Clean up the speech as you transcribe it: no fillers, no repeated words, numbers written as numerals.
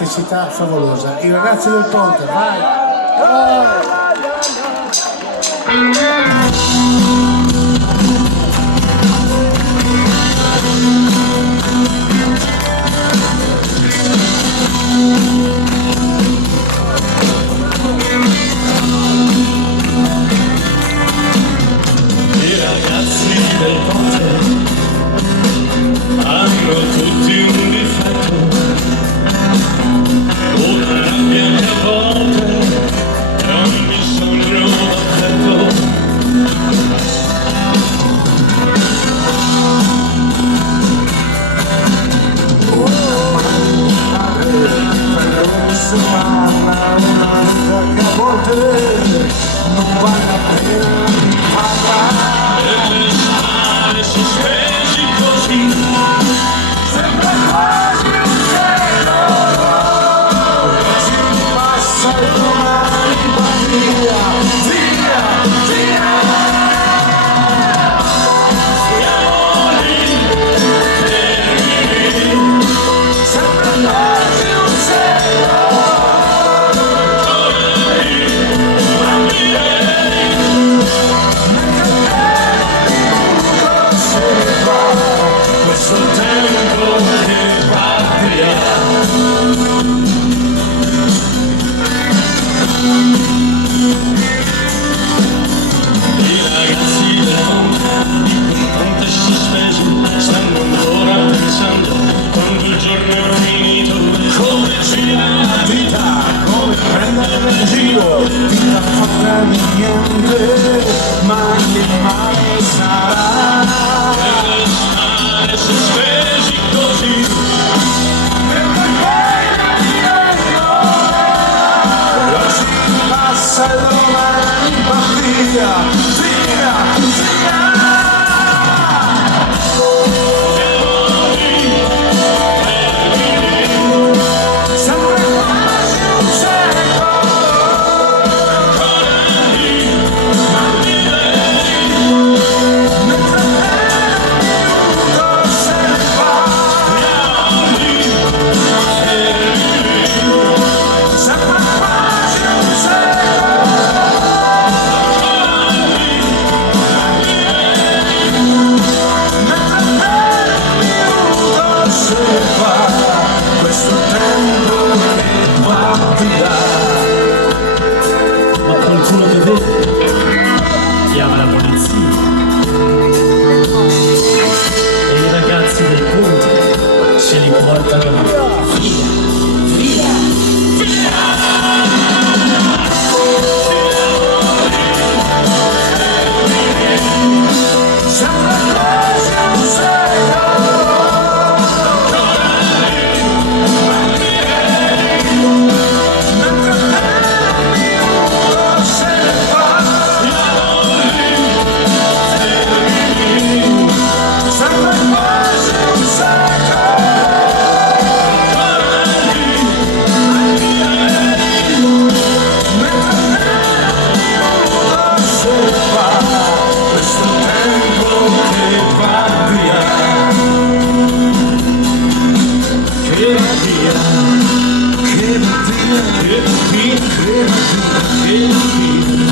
un'autenticità favolosa. I ragazzi del Ponte, vai! I ragazzi del Ponte hanno tutti un difetto, una rabbia che a volte è ogni sogno d'affetto. Si parla una vita che a volte non vale la pena di parlare. E restare sospesi così Sembra quasi un secolo, oggi passa e domani va via, via, via. siamo lì, Sembra quasi un secolo, questo tempo che va via. I ragazzi del ponte sospesi stanno ancora pensando quando il giorno è finito, come gira la vita, come prendere in giro, vita fatta di niente, ma che male sarà. e restare sospesi così. Oggi passa e domani va via, via, via. Sembra quasi un secolo, mentre tutto se ne va. Sembra quasi un secolo, mentre tutto se ne va. Questo tempo che va via. Ma qualcuno che vede chiama la polizia e i ragazzi del ponte se li portano via, via, via. Sembra quasi un secolo, mentre tutto se ne va. Sembra quasi un secolo, mentre tutto se ne va. Questo tempo che va via, che va via, che va via, che va via, che va via, che va via.